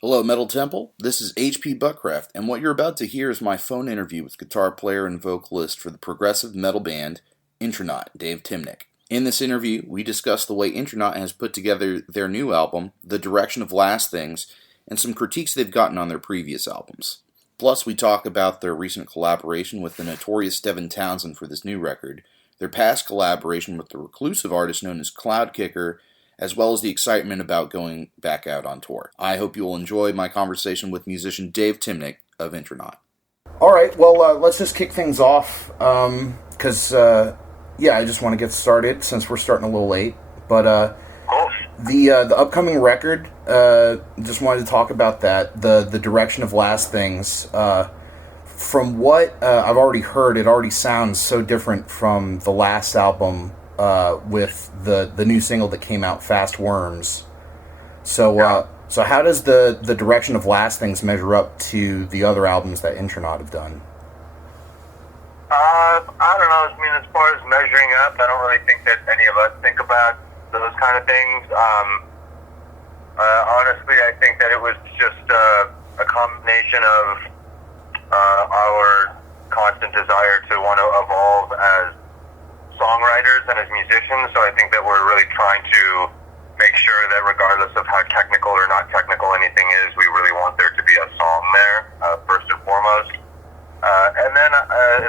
Hello, Metal Temple. This is HP Buttcraft, and what you're about to hear is my phone interview with guitar player and vocalist for the progressive metal band Intronaut, Dave Timnick. In this interview, we discuss the way Intronaut has put together their new album, the direction of Last Things, and some critiques they've gotten on their previous albums. Plus, we talk about their recent collaboration with the notorious Devin Townsend for this new record, their past collaboration with the reclusive artist known as Cloudkicker, as well as the excitement about going back out on tour. I hope you will enjoy my conversation with musician Dave Timnick of Intronaut. All right, well, let's just kick things off, because, I just want to get started since we're starting a little late. But the upcoming record, just wanted to talk about that, the direction of Last Things. From what I've already heard, it already sounds so different from the last album, with the new single that came out, Fast Worms. So how does the direction of Last Things measure up to the other albums that Intronaut have done? I don't know. I mean, as far as measuring up, I don't really think that any of us think about those kind of things. Honestly, I think that it was just a combination of our constant desire to want to evolve as songwriters and as musicians, so I think that we're really trying to make sure that regardless of how technical or not technical anything is, we really want there to be a song there, first and foremost. And then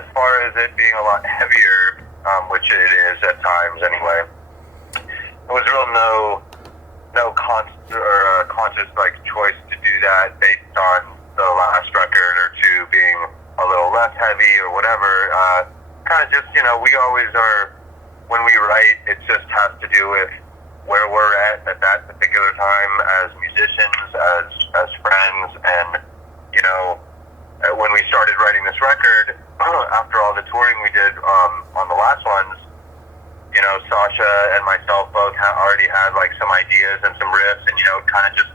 as far as it being a lot heavier, which it is at times anyway, there was real no conscious choice to do that based on the last record or two being a little less heavy or whatever. Kind of just, we always are, when we write, it just has to do with where we're at that particular time as musicians, as friends, and, when we started writing this record, after all the touring we did on the last ones, Sasha and myself both already had some ideas and some riffs, and, it kind of just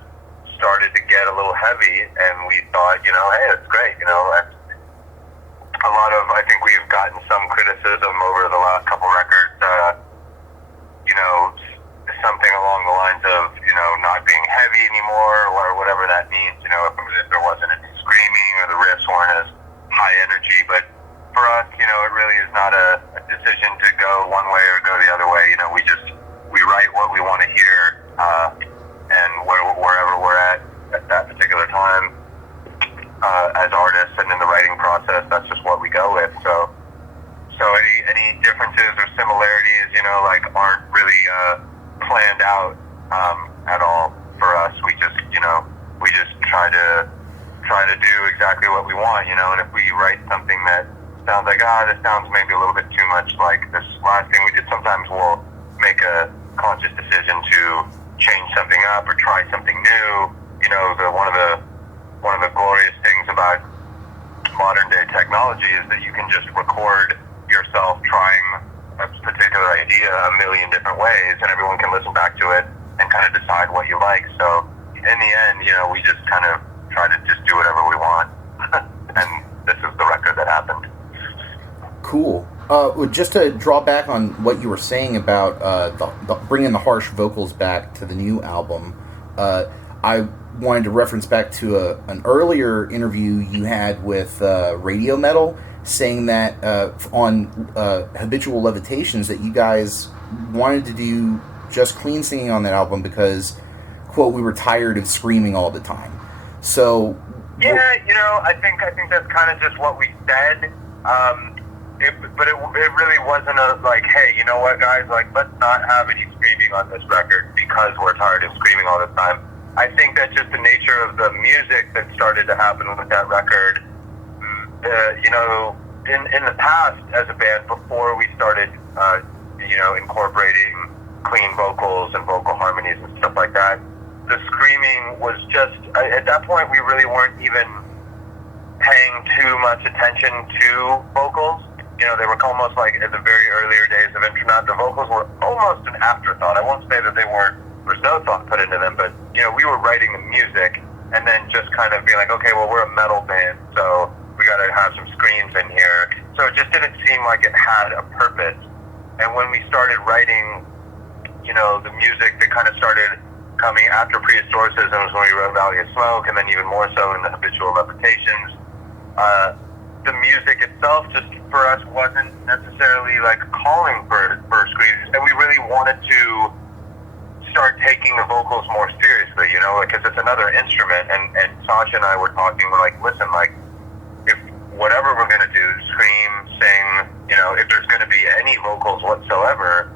started to get a little heavy, and we thought, hey, that's great, I think we've gotten some criticism over the last couple records, something along the lines of, not being heavy anymore, or whatever that means, if there wasn't any screaming or the riffs weren't as high energy. But for us, it really is not a decision to go one way or go the other way. We write what we want to hear, and wherever we're at that particular time, as artists and in the writing process, that's just what we go with. So any differences or similarities, aren't really planned out at all for us. We just try to do exactly what we want, and if we write something that sounds like, this sounds maybe a little bit too much like this last thing we did, sometimes we'll make a conscious decision to change something up or try something new. One of the glorious things about modern day technology is that you can just record yourself trying a particular idea a million different ways, and everyone can listen back to it and kind of decide what you like. So in the end, we just kind of try to just do whatever we want. And this is the record that happened. Cool. Just to draw back on what you were saying about the bringing the harsh vocals back to the new album, I wanted to reference back to an earlier interview you had with Radio Metal, saying that on Habitual Levitations that you guys wanted to do just clean singing on that album because, quote, we were tired of screaming all the time. So yeah, I think that's kind of just what we said. But it really wasn't hey, you know what, guys, let's not have any screaming on this record because we're tired of screaming all the time. I think that's just the nature of the music that started to happen with that record. In the past, as a band, before we started, incorporating clean vocals and vocal harmonies and stuff like that, the screaming was just, at that point, we really weren't even paying too much attention to vocals. They were almost like in the very earlier days of Intronaut, the vocals were almost an afterthought. I won't say that there was no thought put into them, but, we were writing the music and then just kind of being like, okay, well, we're a metal band, so we got to have some screams in here. So it just didn't seem like it had a purpose. And when we started writing, the music that kind of started coming after Prehistoricisms when we wrote Valley of Smoke, and then even more so in the Habitual Levitations. The music itself just for us wasn't necessarily like calling for screams, and we really wanted to start taking the vocals more seriously, you know, because it's another instrument, and Sasha and I were talking, we're like, listen, like, if whatever we're going to do, scream, sing, you know, if there's going to be any vocals whatsoever,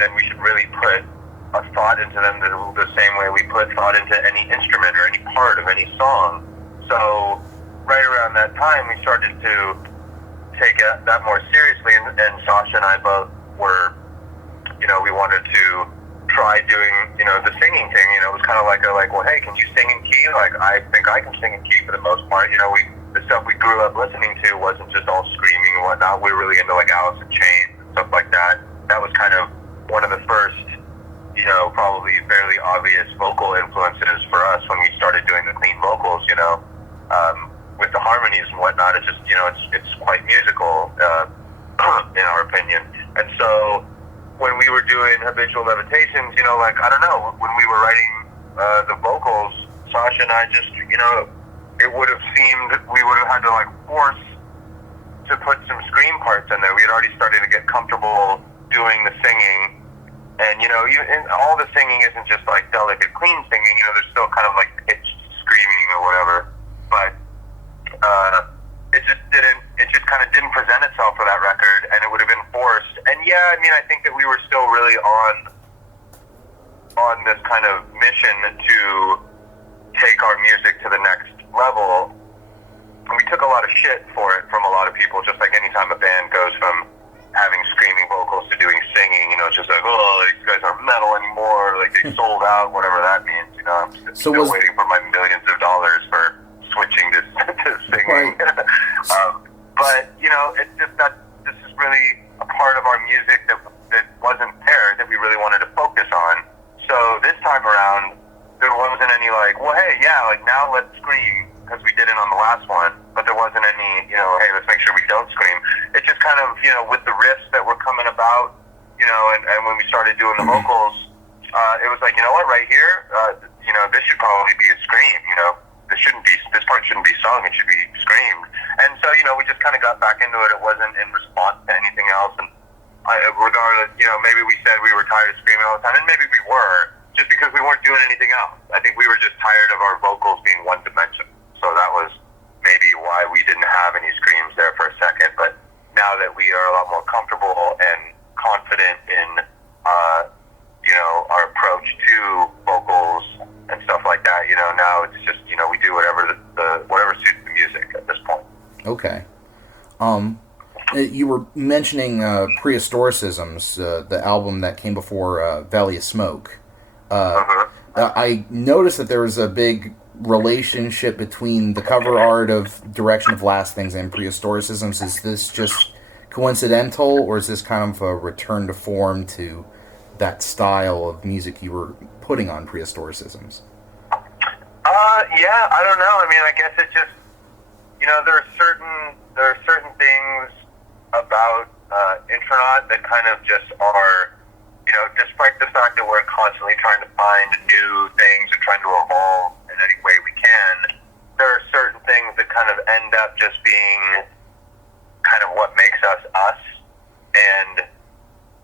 then we should really put a thought into them the same way we put thought into any instrument or any part of any song. So right around that time, we started to take that more seriously, and Sasha and I both were, you know, we wanted to try doing, you know, the singing thing. You know, it was kind of like, well, hey, can you sing in key? Like, I think I can sing in key for the most part. You know, the stuff we grew up listening to wasn't just all screaming and whatnot. We were really into like Alice in Chains and stuff like that. That was kind of one of the first, you know, probably fairly obvious vocal influences for us when we started doing the clean vocals, you know. With the harmonies and whatnot, it's just, you know, it's quite musical, in our opinion. And so when we were doing Habitual Levitations, you know, like, I don't know, when we were writing the vocals, Sasha and I just, you know, it would have seemed we would have had to like force to put some scream parts in there. We had already started to get comfortable doing the singing, and, you know, and all the singing isn't just like delicate, clean singing, you know, there's still kind of like pitched screaming or whatever, but it just kind of didn't present itself for that record, and it would have been forced. And yeah, I mean, I think that we were still really on this kind of mission to take our music to the next level. And we took a lot of shit for it from a lot of people, just like anytime a band goes from having screaming vocals to doing singing, you know, it's just like, oh, these guys aren't metal anymore, like they sold out, whatever that means, you know. I'm still waiting for my millions of dollars for switching to singing. Right. But, you know, it's just that this is really a part of our music that wasn't there, that we really wanted to focus on. So this time around, there wasn't any like, well, hey, yeah, like now let's scream, because we did it on the last one, but there wasn't any, you know, hey, let's make sure we don't scream. It just kind of, you know, with the riffs that were coming about, you know, and when we started doing the vocals, it was like, you know what, right here, you know, this should probably be a scream, you know. This part shouldn't be sung, it should be screamed. And so, you know, we just kind of got back into it. It wasn't in response to anything else. And regardless, you know, maybe we said we were tired of screaming all the time, and maybe we were, just because we weren't doing anything else. I think we were just tired of our vocals being one dimension. So that was maybe why we didn't have any screams there for a second. But now that we are a lot more comfortable and confident in, you know, our approach to vocals and stuff like that, you know, now it's just, you know, we do whatever whatever suits the music at this point. Okay. You were mentioning Prehistoricisms, the album that came before Valley of Smoke. I noticed that there was a big relationship between the cover art of Direction of Last Things and Prehistoricisms. Is this just coincidental, or is this kind of a return to form to that style of music you were putting on Prehistoricisms? Yeah, I don't know. I mean, I guess it just, you know, there are certain things about Intronaut that kind of just are, you know, despite the fact that we're constantly trying to find new things and trying to evolve in any way we can, there are certain things that kind of end up just being kind of what makes us us. And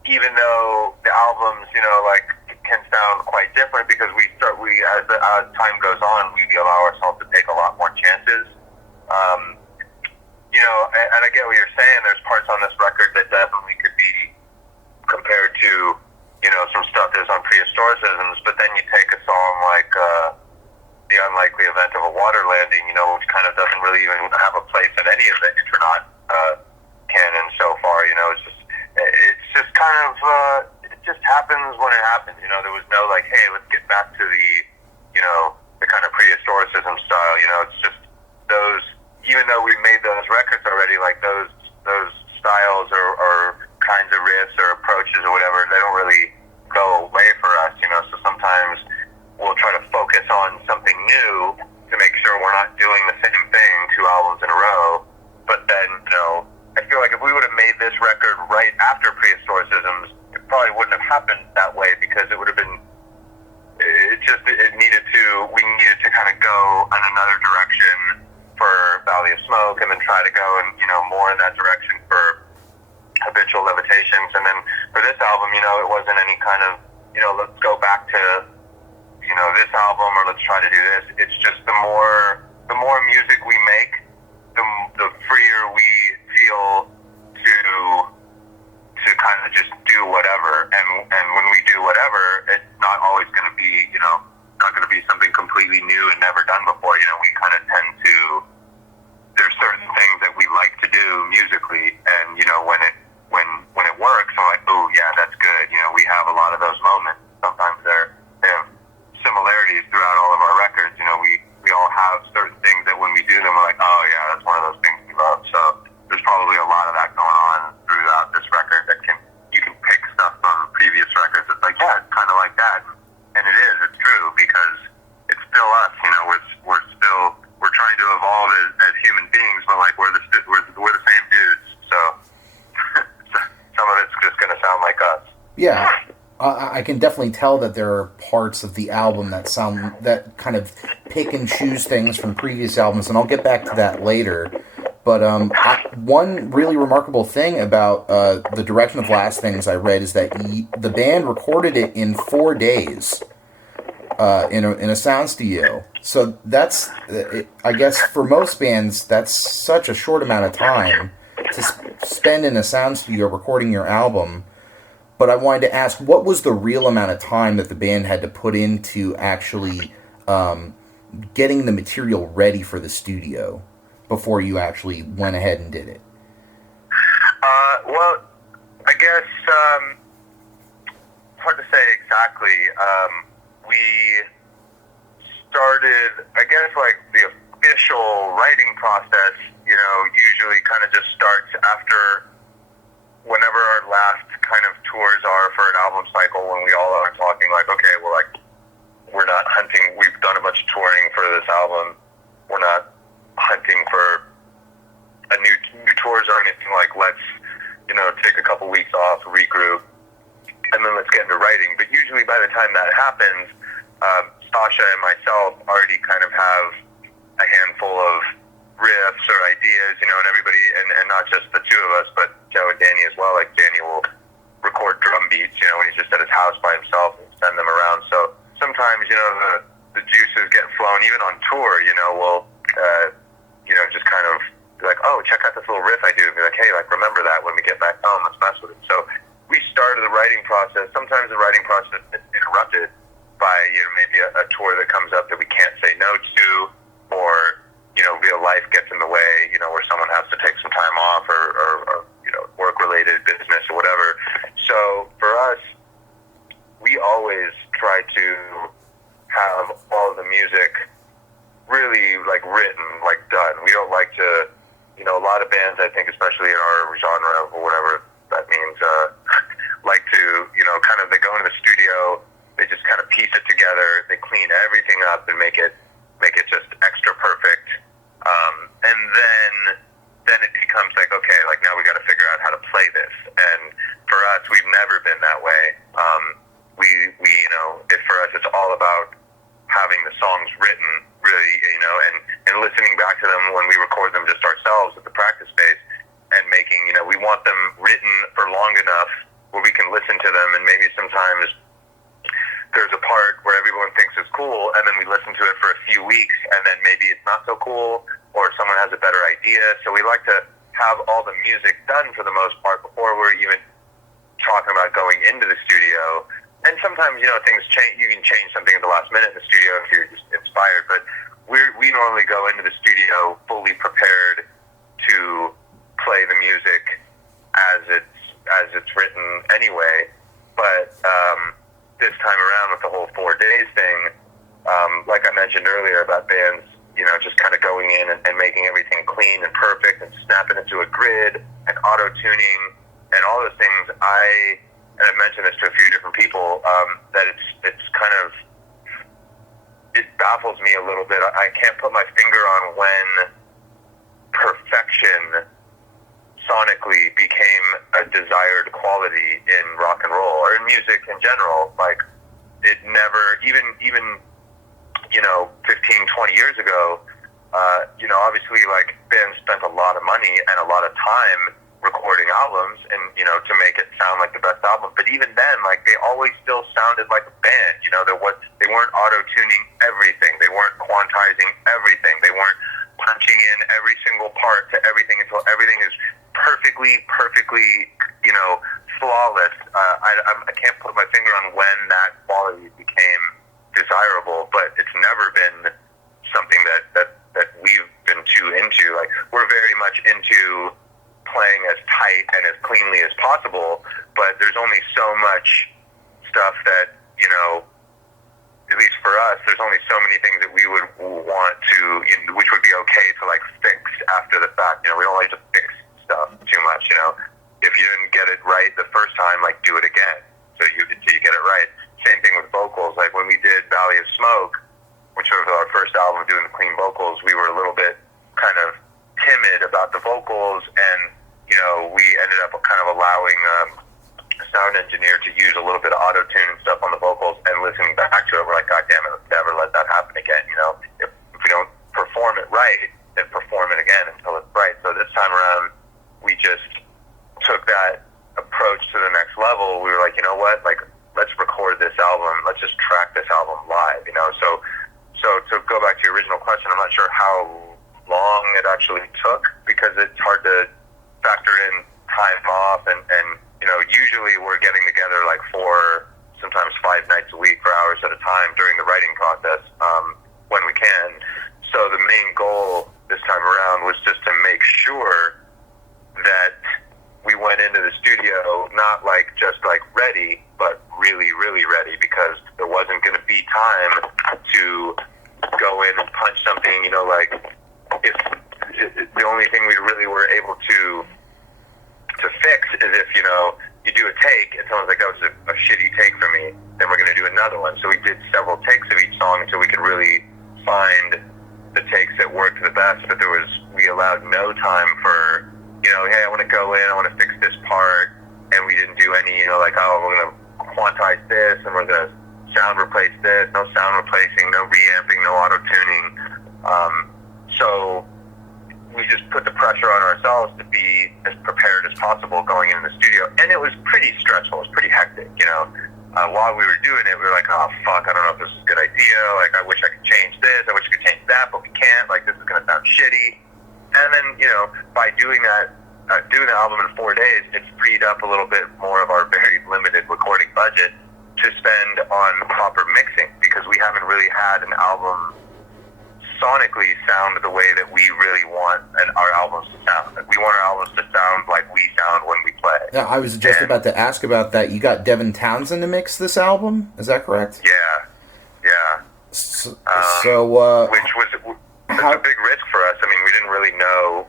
even though the albums, you know, like, can sound quite different, because as time goes on, we allow ourselves to take a lot more chances. You know, and I get what you're saying. There's parts on this record that definitely could be compared to, you know, some stuff that's on Prehistoricisms, but then you take a song like The Unlikely Event of a Water Landing, you know, which kind of doesn't really even have a place in any of the Intronaut canon so far. You know, it's just kind of it just happens when it happens. You know, there was no like, hey, let's get back to the, you know, the kind of Prehistoricism style. You know, it's just those. Even though we made those records already, like those styles or kinds of riffs or approaches or whatever, they don't really go away for us. You know, so sometimes we'll try to focus on something new to make sure we're not doing the same thing 2 albums in a row. But then, you know, I feel like if we would have made this record right after Prehistoricisms, it probably wouldn't have happened that way, because it would have been, it we needed to kind of go in another direction for Valley of Smoke, and then try to go and, more in that direction for Habitual Levitations. And then for this album, it wasn't any kind of, let's go back to, this album, or let's try to do this. It's just the more music we make, the freer we feel to kind of just do whatever. And when we do whatever, it's not always going to be, not going to be something completely new and never done before. We kind of tend to, there's certain things that we like to do musically, and when it works, I'm like, oh yeah, that's good. We have a lot of those moments. Sometimes they have similarities throughout all of our records. We all have certain things that when we do them, we're like, oh yeah, that's one of those things we love. So there's probably a lot of that going on throughout this record. You can pick stuff from previous records. It's like, yeah, it's kind of like that, and it's true, because it's still us. We're trying to evolve as human beings, but like we're the same dudes. So some of it's just gonna sound like us. Yeah. I can definitely tell that there are parts of the album that kind of pick and choose things from previous albums, and I'll get back to that later. But one really remarkable thing about the Direction of Last Things I read is that the band recorded it in 4 days in a sound studio. So that's, I guess, for most bands, that's such a short amount of time to spend in a sound studio recording your album. But I wanted to ask, what was the real amount of time that the band had to put into actually getting the material ready for the studio before you actually went ahead and did it? Well, I guess hard to say exactly. We started, I guess, like the official writing process, usually kind of just starts after whenever our last kind of tours are for an album cycle, when we all are talking like, okay, well, like, we're not hunting, we've done a bunch of touring for this album, we're not hunting for a new tours or anything, like, let's, take a couple weeks off, regroup, and then let's get into writing. But usually by the time that happens, Sasha and myself already kind of have a handful of riffs or ideas, and everybody, and not just the two of us, but Joe and Danny as well. Like, Danny will record drum beats, when he's just at his house by himself, and send them around. So sometimes, the juices get flown, even on tour, we'll, just kind of be like, oh, check out this little riff I do, and be like, hey, like, remember that when we get back home, let's mess with it. So we started the writing process. Sometimes the writing process is interrupted by, maybe a tour that comes up that we can't say no to, or, real life gets in the way, where someone has to take some time off, or work-related business or whatever. So for us, we always try to have all of the music really, like, written, like, done. We don't like to, a lot of bands, I think, especially in our genre, or whatever that means, like to, kind of, they go into the studio, they just kind of piece it together, they clean everything up and make it just extra perfect. And then it becomes like, okay, like, now we got to figure out how to play this. And for us, we've never been that way. For us, it's all about having the songs written, really, and listening back to them when we record them just ourselves at the practice space, and making, we want them written for long enough where we can listen to them, and maybe sometimes there's a part where everyone thinks is cool, and then we listen to it for a few weeks, and then maybe it's not so cool, or someone has a better idea. So we like to have all the music done for the most part before we're even talking about going into the studio. And sometimes, things change. You can change something at the last minute in the studio if you're just inspired. But we normally go into the studio fully prepared to play the music as it's written anyway. But this time around with the whole 4 days thing, like I mentioned earlier about bands, just kind of going in and making everything clean and perfect and snapping it to a grid and auto-tuning and all those things, and I've mentioned this to a few different people, that it's kind of, it baffles me a little bit. I can't put my finger on when perfection sonically became a desired quality in rock and roll, or in music in general. Like, it never, even 15, 20 years ago, obviously, like, bands spent a lot of money and a lot of time recording albums and, to make it sound like the best album. But even then, like, they always still sounded like a band. They weren't auto-tuning everything. They weren't quantizing everything. They weren't punching in every single part to everything until everything is perfectly, flawless. I can't put my finger on when that quality became desirable, but it's never been something that we've been too into. Like, we're very much into playing as tight and as cleanly as possible, but there's only so much stuff that, at least for us, there's only so many things that we would want to, which would be okay to, like, fix after the fact. We don't like to fix stuff too much, If you didn't get it right the first time, like, do it again until you get it right. Same thing with vocals. Like, when we did Valley of Smoke, which was our first album doing the clean vocals, we were a little bit kind of timid about the vocals, and, we ended up kind of allowing a sound engineer to use a little bit of auto-tune and stuff on the vocals, and listening back to it, we're like, God damn it, let's never let that happen again, If we don't perform it right, then perform it again until it's right. So this time around, we just took that approach to the next level. We were like, you know what, like, let's record this album, let's just track this album live, So to go back to your original question, I'm not sure how long it actually took, because it's hard to factor in time off, and usually we're getting together like 4, sometimes 5 nights a week for hours at a time during the writing process, when we can. So the main goal this time around was just to make sure that we went into the studio not like just like ready, but really, really ready, because there wasn't going to be time to go in and punch something, like, if the only thing we really were able to fix is if, you do a take and someone's like, that was a shitty take for me, then we're going to do another one. So we did several takes of each song until we could really find the takes that worked the best, but we allowed no time for, hey, I want to go in, I want to fix this part, and we didn't do any, like, oh, we're going to quantize this, and we're going to sound replace this, no sound replacing, no reamping, no auto-tuning. So we just put the pressure on ourselves to be as prepared as possible going into the studio. And it was pretty stressful, it was pretty hectic, While we were doing it, we were like, oh, fuck, I don't know if this is a good idea, like, I wish I could change this, I wish I could change that, but we can't, like, this is going to sound shitty. And then, by doing that, doing the album in 4 days, it's freed up a little bit more of our very limited recording budget to spend on proper mixing, because we haven't really had an album sonically sound the way that we really want our albums to sound. Like, we want our albums to sound like we sound when we play. Yeah, I was just about to ask about that. You got Devin Townsend to mix this album, is that correct? Yeah. So which was a big risk for us. I mean, we didn't really know,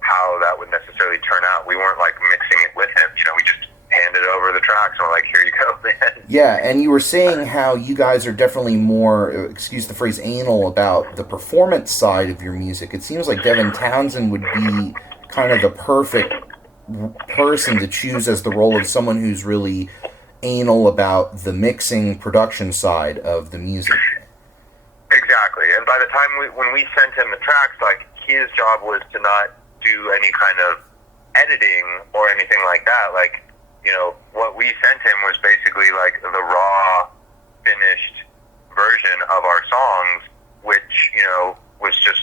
how that would necessarily turn out. We weren't, like, mixing it with him. We just handed over the tracks and we're like, here you go, man. Yeah, and you were saying how you guys are definitely more, excuse the phrase, anal about the performance side of your music. It seems like Devin Townsend would be kind of the perfect person to choose as the role of someone who's really anal about the mixing production side of the music. Exactly. And by the time when we sent him the tracks, like, his job was to not do any kind of editing or anything like that. Like, what we sent him was basically like the raw, finished version of our songs, which, was just,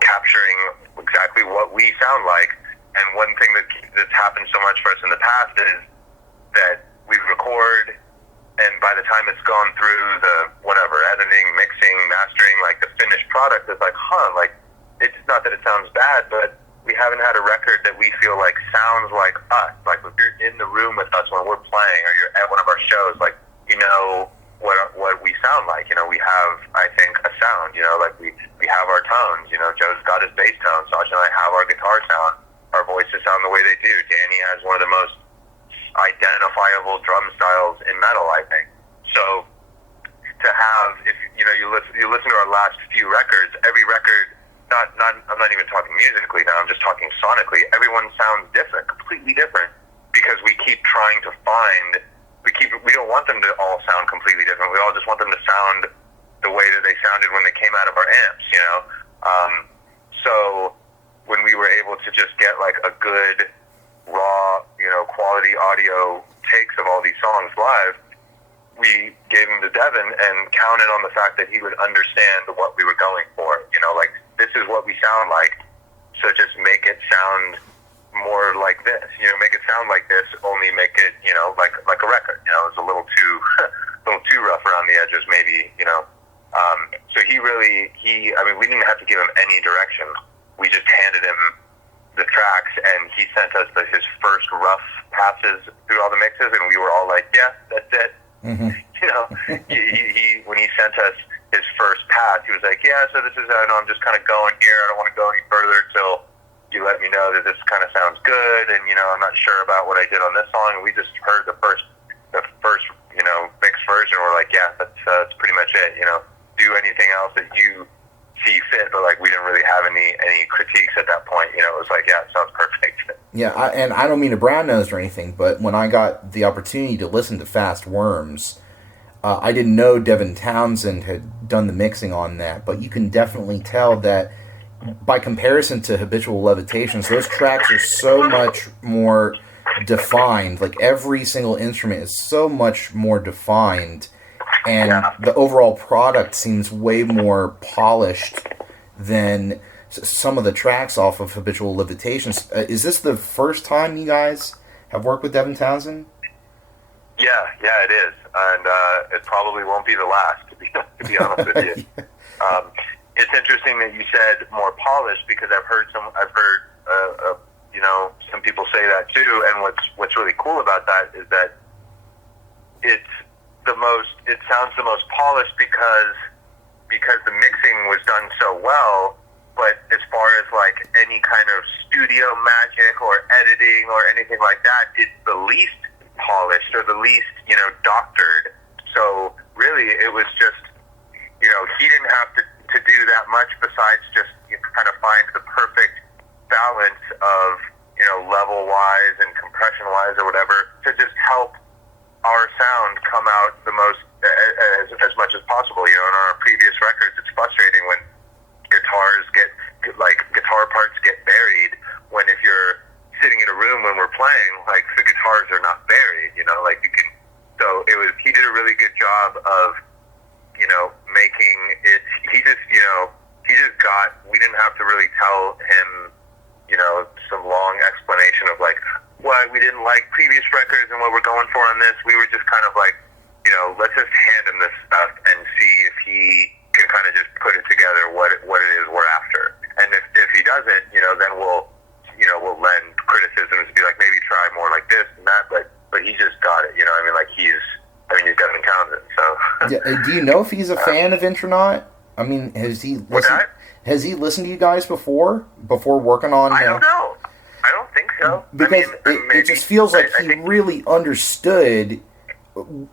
capturing exactly what we sound like. And one thing that's happened so much for us in the past is that we record, and by the time it's gone through the whatever, editing, mixing, mastering, like, the finished product is like, like, it's not that it sounds bad, but we haven't had a record that we feel like sounds like us. Like, if you're in the room with us when we're playing, or you're at one of our shows, like, what we sound like. We have, I think, a sound. Like, we have our tones. Joe's got his bass tone. Sasha and I have our guitar sound. Our voices sound the way they do. Danny has one of the most identifiable drum styles in metal, I think. So to have, if you listen to our last few records, every record. I'm not even talking musically now, I'm just talking sonically. Everyone sounds different, completely different, because we keep trying to find we don't want them to all sound completely different. We all just want them to sound the way that they sounded when they came out of our amps, you know? So when we were able to just get like a good, raw, you know, quality audio takes of all these songs live, we gave them to Devin and counted on the fact that he would understand what we were going for. You know, like, this is what we sound like, so just make it sound more like this. You know, make it sound like this, only make it, you know, like a record. You know, it's a little too rough around the edges, maybe, you know. So I mean, we didn't have to give him any direction. We just handed him the tracks, and he sent us his first rough passes through all the mixes, and we were all like, yeah, that's it. Mm-hmm. You know, he when he sent us his first pass, he was like, yeah, so this is, I know I'm just kind of going here. I don't want to go any further until you let me know that this kind of sounds good, and, you know, I'm not sure about what I did on this song. And we just heard the first, you know, mixed version. We're like, yeah, that's pretty much it. You know, do anything else that you see fit, but like we didn't really have any critiques at that point. You know, it was like, yeah, it sounds perfect. Yeah, and I don't mean to brown nose or anything, but when I got the opportunity to listen to Fast Worms, I didn't know Devin Townsend had done the mixing on that, but you can definitely tell that by comparison to Habitual Levitations, those tracks are so much more defined. Like, every single instrument is so much more defined, and the overall product seems way more polished than some of the tracks off of Habitual Levitations. Is this the first time you guys have worked with Devin Townsend? Yeah, it is, and it probably won't be the last, to be honest with you. It's interesting that you said more polished, because I've heard you know, some people say that too. And what's really cool about that is that it sounds the most polished because the mixing was done so well. But as far as like any kind of studio magic or editing or anything like that, it's the least polished or the least, you know, doctored. So really, it was just, you know, he didn't have to do that much besides just, you know, kind of find the perfect balance of, you know, level wise and compression wise or whatever to just help our sound come out the most as much as possible. You know, in our previous records, it's frustrating when guitar parts get buried, when if you're sitting in a room when we're playing, like, the guitars are not buried, you know, like, you can, so he did a really good job of, you know, making it, we didn't have to really tell him, you know, some long explanation of like why we didn't like previous records and what we're going for on this. We were just kind of like, you know, let's just hand him this stuff and see if he can kind of just put it together what it is we're after. And if he doesn't, you know, then we'll lend criticisms to be like, maybe try more like this and that, but he just got it, you know. I mean, like, he's Devin Townsend, so. Yeah, do you know if he's a fan of Intronaut? I mean, has he listened to you guys before working on? I don't know. I don't think so. Because it just feels like he really understood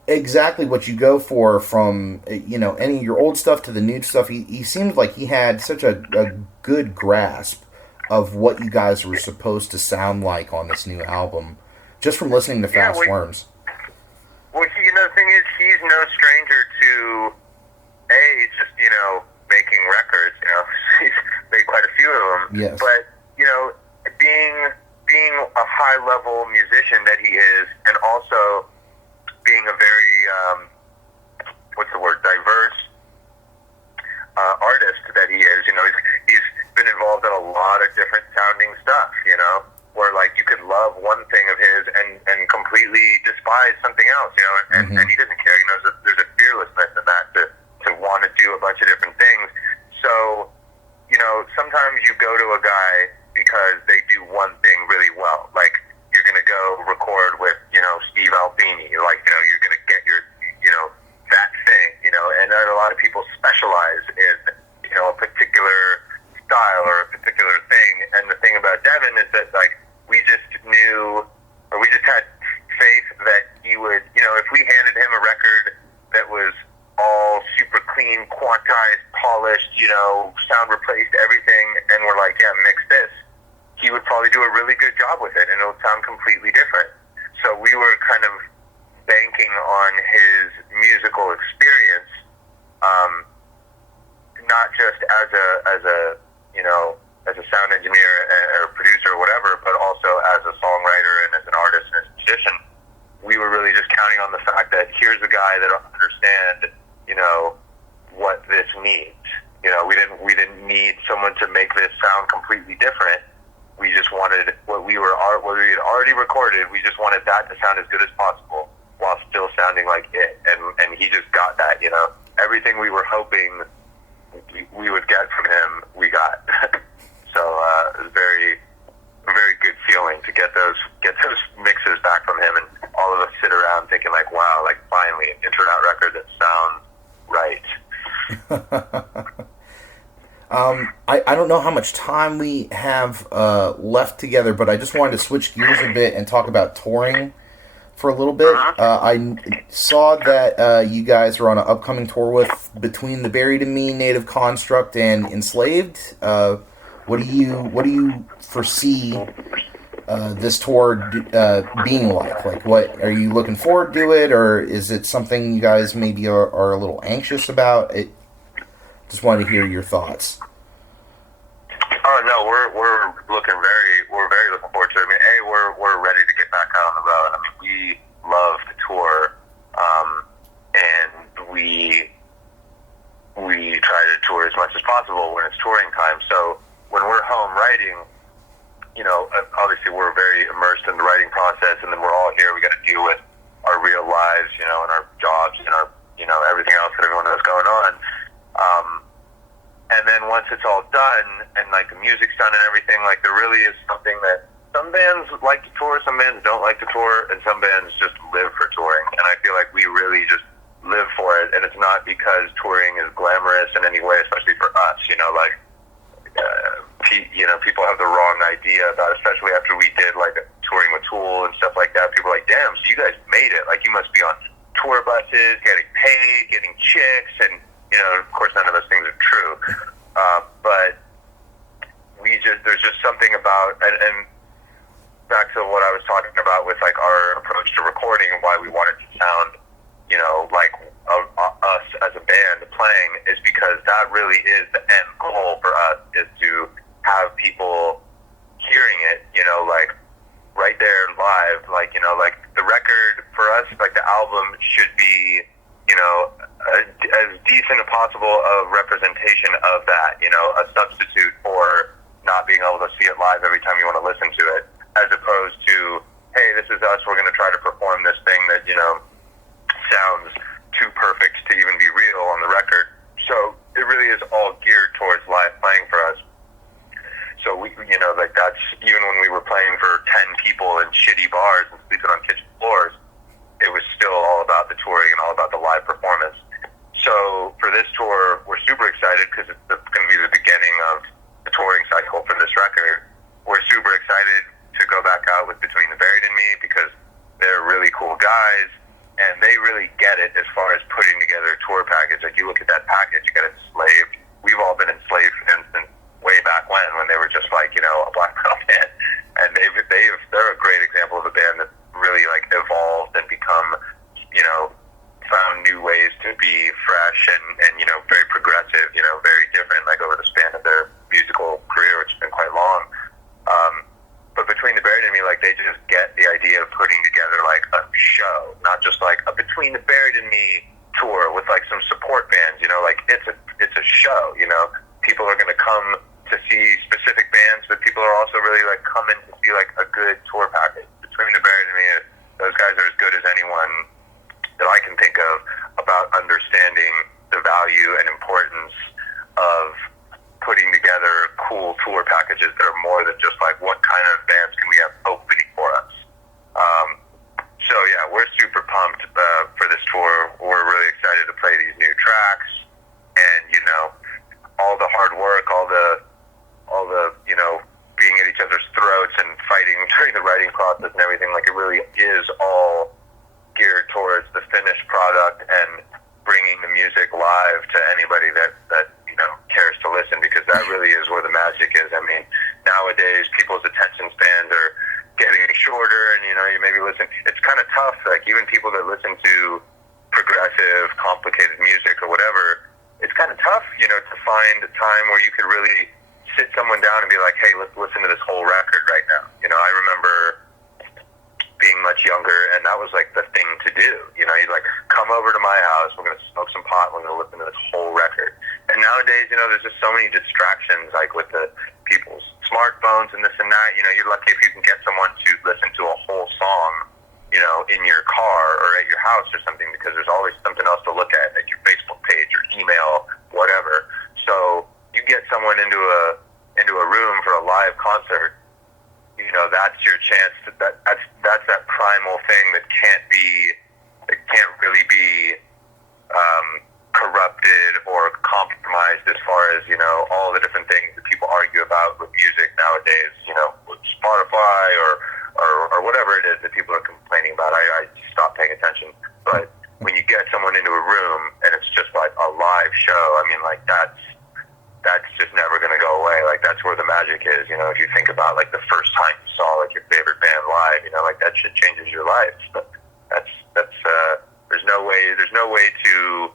exactly what you go for from, you know, any of your old stuff to the new stuff. He seemed like he had such a good grasp of what you guys were supposed to sound like on this new album, just from listening to Fast Worms. Well, you know, the thing is, he's no stranger to just, you know, making records. You know, he's made quite a few of them. Yes. But, you know, being a high-level musician that he is, and also being a very, diverse artist that he is, you know, he's been involved in a lot of different sounding stuff, you know, where, like, you could love one thing of his and completely despise something else, you know, and he doesn't care. You know, there's a fearlessness in that to want to do a bunch of different things. So, you know, sometimes you go to a guy because they do one thing really well. Like, you're going to go record with, you know, Steve Albini. Like, you know, you're going to get your, you know, that thing, you know, and then a lot of people specialize in, you know, a particular style or a particular thing. And the thing about Devin is that, like, we just had faith that he would, you know, if we handed him a record that was all super clean, quantized, polished, you know, sound replaced, everything, and we're like, yeah, mix this, he would probably do a really good job with it, and it would sound completely different. So we were kind of banking on his musical experience, not just as a as a sound engineer or producer or whatever, but also as a songwriter and as an artist and as a musician. We were really just counting on the fact that here's a guy that understands, what this needs. We didn't need someone to make this sound completely different. We just wanted what we had already recorded. We just wanted that to sound as good as possible while still sounding like it. And he just got that. Everything we were hoping we would get from him, we got. So it was a very good feeling to get those mixes back from him, and all of us sit around thinking like, wow, like finally an Intronaut record that sounds right. I don't know how much time we have left together, but I just wanted to switch gears a bit and talk about touring for a little bit. I saw that you guys are on an upcoming tour with Between the Buried and Me, Native Construct, and Enslaved. What do you foresee this tour being like? Like, what are you looking forward to it, or is it something you guys maybe are a little anxious about? Just wanted to hear your thoughts. Oh no, we're very looking forward to it. I mean, we're ready to get back out on the road. I mean, we love to tour, and we try to tour as much as possible when it's touring time. So when we're home writing, obviously we're very immersed in the writing process, and then we're all here. We got to deal with our real lives, and our jobs, and our everything else that everyone has going on. And then once it's all done and like the music's done and everything, like there really is something that some bands like to tour, some bands don't like to tour, and some bands just live for touring. And I feel like we really just live for it. And it's not because touring is glamorous in any way, especially for us. People have the wrong idea about, especially after we did like touring with Tool and stuff like that. People are like, damn, so you guys made it. Like you must be on tour buses, getting paid, getting chicks, and of course, none of those things are true. But there's just something about, and back to what I was talking about with like our approach to recording and why we wanted to sound, like us as a band playing, is because that really is the end goal for us, is to have people hearing it, like right there live, like, like the record for us, like the album should be, as decent as possible of representation of that, a substitute for not being able to see it live every time you want to listen to it, as opposed to, hey, this is us, we're going to try to perform this thing that, sounds too perfect to even be real on the record. So it really is all geared towards live playing for us. So we, like that's, even when we were playing for 10 people in shitty bars and sleeping on kitchen floors, it was still all about the touring and all about the live performance. So for this tour, we're super excited because it's going to be the beginning of the touring cycle for this record. We're super excited to go back out with Between the Buried and Me because they're really cool guys and they really get it as far as putting together a tour package. Like you look at that package, you got Enslaved. We've all been enslaved since way back when they were just like, a black metal band. And they're a great example of a band that really like evolved and become, found new ways to be fresh and very progressive, very different, like over the span of their musical career, which has been quite long. But Between the Buried and Me, like they just get the idea of putting together like a show, not just like a Between the Buried and Me tour with like some support bands, like it's a show, people are going to come to see specific bands, but people are also really like coming to see like a good tour package. Between the Buried and Me, those guys are as good as anyone that I can think of about understanding the value and importance of putting together cool tour packages that are more than just like what kind of bands can we have opening for us. So yeah, we're super pumped for this tour. We're really excited to play these new tracks, and all the hard work, all the being at each other's throats and fighting during the writing process and everything. Like it really is all geared towards the finished product and bringing the music live to anybody that cares to listen, because that really is where the magic is. I mean, nowadays people's attention spans are getting shorter, and, you know, you maybe listen. It's kind of tough, like, even people that listen to progressive, complicated music or whatever, it's kind of tough, you know, to find a time where you could really sit someone down and be like, hey, let's listen to this whole record right now. You know, I remember being much younger, and that was like the thing to do. You know, you'd like, come over to my house, we're going to smoke some pot, we're going to listen to this whole record. And nowadays, you know, there's just so many distractions, like with the people's smartphones and this and that. You know, you're lucky if you can get someone to listen to a whole song, you know, in your car or at your house or something, because there's always something else to look at your Facebook page or email, whatever. So you get someone into a room for a live concert, you know, that's your chance to, that's that primal thing that can't really be corrupted or compromised, as far as, you know, all the different things that people argue about with music nowadays, you know, with Spotify or whatever it is that people are complaining about. I stopped paying attention. But when you get someone into a room and it's just like a live show, I mean, like, that's just never going to go away. Like, that's where the magic is. You know, if you think about, like, the first time you saw, like, your favorite band live, you know, like, that shit changes your life. But there's no way to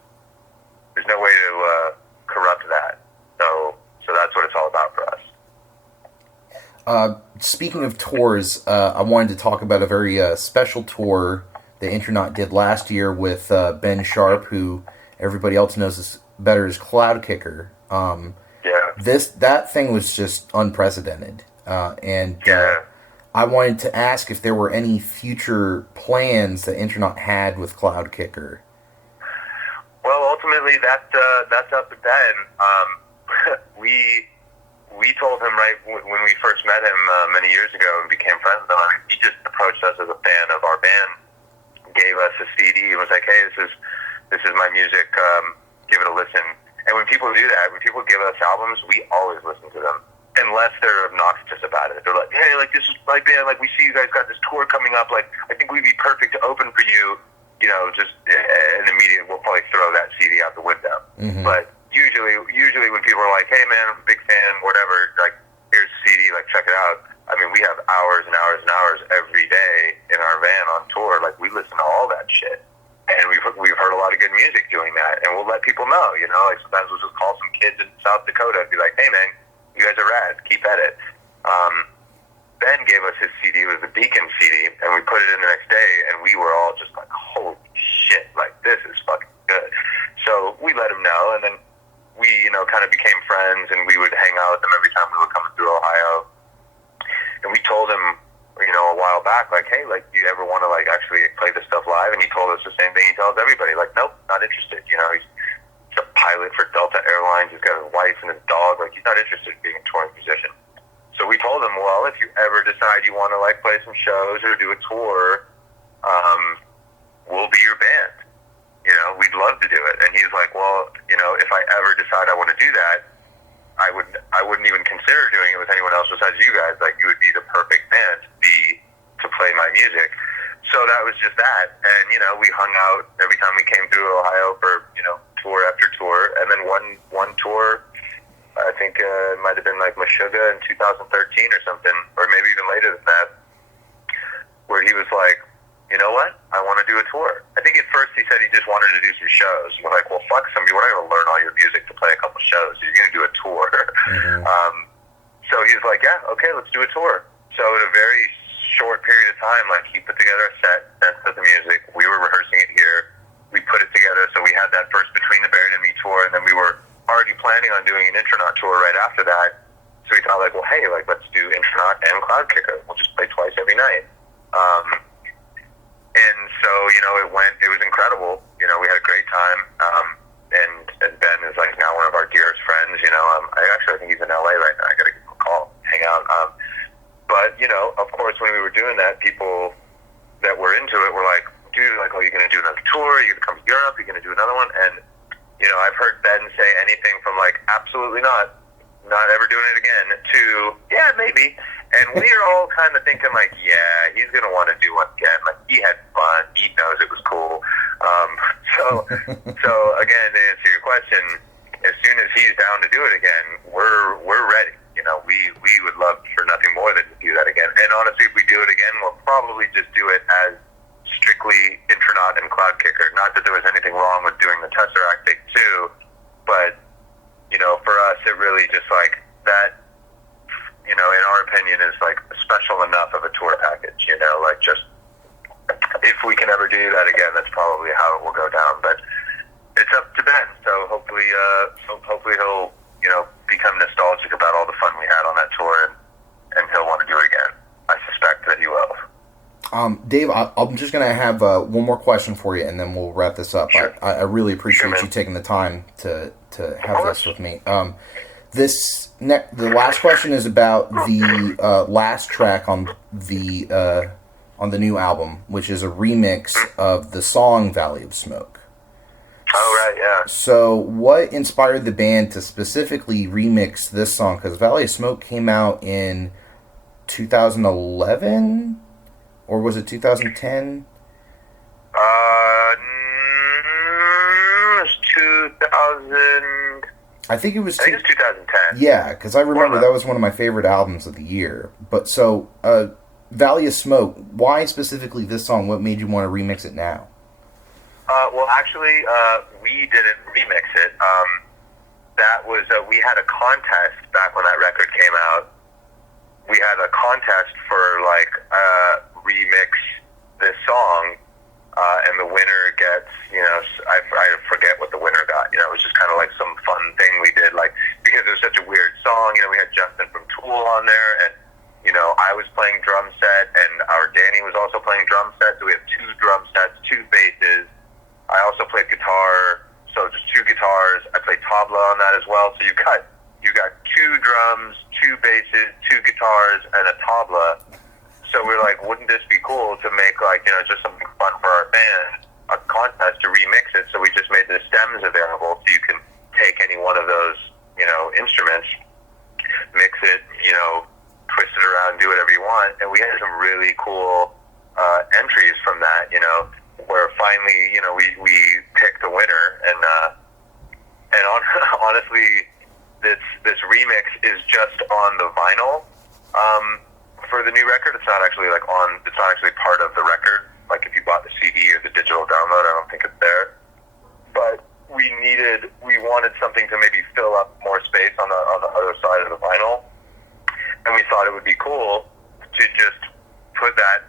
corrupt that. So that's what it's all about for us. Speaking of tours, I wanted to talk about a very special tour that Intronaut did last year with Ben Sharp, who everybody else knows is better as Cloudkicker. That thing was just unprecedented, and I wanted to ask if there were any future plans that Intronaut had with Cloudkicker. Well, ultimately, that's up to Ben. We told him right when we first met him many years ago and became friends with him. I mean, he just approached us as a fan of our band, gave us a CD, and was like, "Hey, this is my music. Give it a listen." And when people do that, when people give us albums, we always listen to them, unless they're obnoxious about it. They're like, "Hey, like, this is my band. Like, we see you guys got this tour coming up. Like, I think we'd be perfect to open for you." You know, just an immediate, we'll probably throw that CD out the window. Mm-hmm. But usually when people are like, "Hey, man, I'm a big fan," whatever, like, here's a CD, like, check it out. I mean, we have hours and hours and hours every day in our van on tour. Like, we listen to all that shit. And we've heard a lot of good music doing that, and we'll let people know, you know. Like, sometimes we'll just call some kids in South Dakota and be like, "Hey, man, you guys are rad. Keep at it." Ben gave us his CD. It was the Beacon CD, and we put it in the next day, and we were all just like, "Holy shit, like, this is fucking good." So we let him know, and then we, you know, kind of became friends, and we would hang out with him every time we were coming through Ohio. And we told him, you know, a while back, like, "Hey, like, do you ever want to, like, actually play this stuff live?" And he told us the same thing he tells everybody, like, "Nope, not interested." You know, he's a pilot for Delta Airlines. He's got his wife and his dog. Like, he's not interested in being a touring musician. So we told him, well, if you ever decide you want to, like, play some shows or do a tour, we'll be your band. You know, we'd love to do it. And he's like, well, you know, if I ever decide I want to do that, I wouldn't even consider doing it with anyone else besides you guys. Like, you would be the perfect band to play my music. So that was just that. And, you know, we hung out every time we came through Ohio for, you know, tour after tour. And then one tour, I think it might have been like Meshuggah in 2013 or something, or maybe even later than that, where he was like, "You know what? I want to do a tour." I think at first he said he just wanted to do some shows. And we're like, "Well, fuck some. We're not going to learn all your music to play a couple shows. You're going to do a tour." Mm-hmm. So he's like, "Yeah, okay, let's do a tour." So in a very short period of time, like, he put together a set of the music. We were rehearsing it here. We put it together. So we had that first Between the Buried and Me tour, and then we were already planning on doing an Intronaut tour right after that. So we thought, like, well, hey, like, let's do Intronaut and Cloudkicker. We'll just play twice every night. And so, you know, it was incredible. You know, we had a great time. And Ben is, like, now one of our dearest friends. You know, I think he's in LA right now. I got to give him a call, hang out. But, you know, of course, when we were doing that, people that were into it were like, "Dude, like, oh, you're going to do another tour? You're going to come to Europe? You're going to do another one?" And, you know, I've heard Ben say anything from, like, absolutely not ever doing it again, to, yeah, maybe. And we are all kind of thinking, like, yeah, he's going to want to do one again. Like, he had fun. He knows it was cool. So again, to answer your question, as soon as he's down to do it again, we're ready. You know, we would love for nothing more than to do that again. And honestly, if we do it again, probably just do it as strictly Intronaut and Cloudkicker. Not that there was anything wrong with doing the Tesseract thing too, but for us, it really just like that. In our opinion, is like special enough of a tour package. Like just if we can ever do that again, that's probably how it will go down. But it's up to Ben. So hopefully he'll become nostalgic about all the fun we had on that tour, and he'll want to do it again. I suspect that he will. Dave, I'm just going to have one more question for you, and then we'll wrap this up. Sure. I really appreciate you taking the time to have this with me. The last question is about the last track on the new album, which is a remix of the song Valley of Smoke. Oh, right, yeah. So what inspired the band to specifically remix this song? Because Valley of Smoke came out in 2011? Or was it 2010? It was 2000... I think it was 2010. Yeah, because I remember that was one of my favorite albums of the year. But so, Valley of Smoke, why specifically this song? What made you want to remix it now? Well, actually, we didn't remix it. That was, we had a contest back when that record came out. We had a contest for, remix this song, and the winner gets, I forget what the winner got. It was just kind of like some fun thing we did, because it was such a weird song. We had Justin from Tool on there, and, I was playing drum set, and our Danny was also playing drum set, so we have 2 drum sets, 2 basses. I also played guitar, so just 2 guitars. I played tabla on that as well, so you got 2 drums, 2 basses, 2 guitars, and a tabla. So we're like, wouldn't this be cool to make just something fun for our band, a contest to remix it? So we just made the stems available, so you can take any one of those, instruments, mix it, twist it around, do whatever you want. And we had some really cool entries from that, where finally, we picked the winner. And honestly, this remix is just on the vinyl. For the new record, it's not actually it's not actually part of the record. Like if you bought the CD or the digital download, I don't think it's there. But we wanted something to maybe fill up more space on the other side of the vinyl, and we thought it would be cool to just put that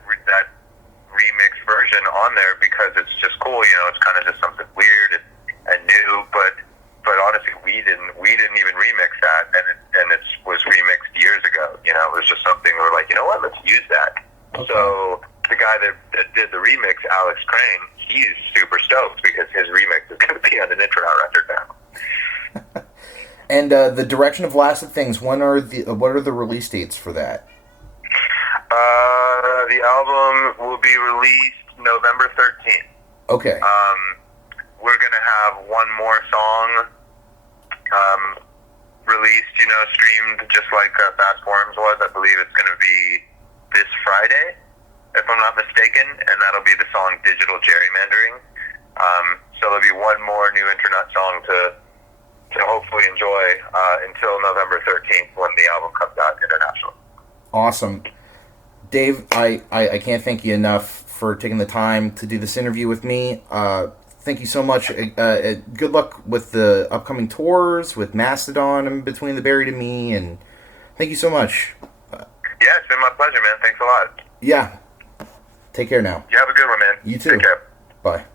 remix version on there because it's just cool. It's kind of just something weird and new, but honestly, we didn't even remix that, and it was remixed years ago. It was just something we were like, you know what, let's use that. Okay. So the guy that did the remix, Alex Crane, he's super stoked because his remix is going to be on an Intronaut record now. And the Direction of Lasted Things, what are the release dates for that? The album will be released November 13th. Okay. We're going to have one more song released, streamed just like Fast Forms was. I believe it's going to be this Friday, if I'm not mistaken, and that'll be the song Digital Gerrymandering. So there'll be one more new Intronaut song to hopefully enjoy until November 13th when the album comes out international. Awesome. Dave, I can't thank you enough for taking the time to do this interview with me. Thank you so much. Good luck with the upcoming tours, with Mastodon and Between the Buried and Me, and thank you so much. Yeah, it's been my pleasure, man. Thanks a lot. Yeah. Take care now. You have a good one, man. You too. Take care. Bye.